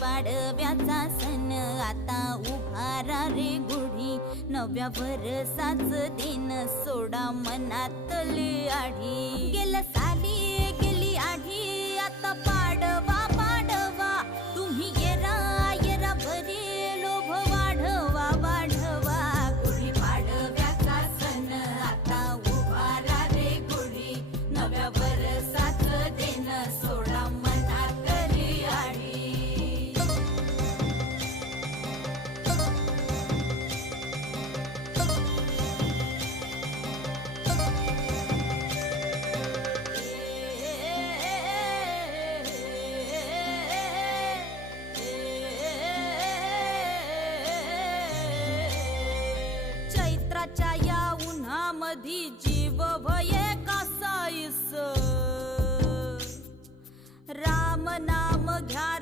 पाडव्याचा सण आता उभारा रे गुढी, नव्या वर्षाच दिन सोडा मनातली आढी. गेल्या साली गेली आढी, आता पाडवा पाडवा, तुम्ही येरा येरा भरी लोभ वाढवा वाढवा. गुढी पाडव्याचा सण आता उभारा रे गुढी, नव्या वर्षाच दिन सोडा मनातली आढी. चैत्राच्या या उन्हामधी जीव भये कासाईस, राम नाम घ्या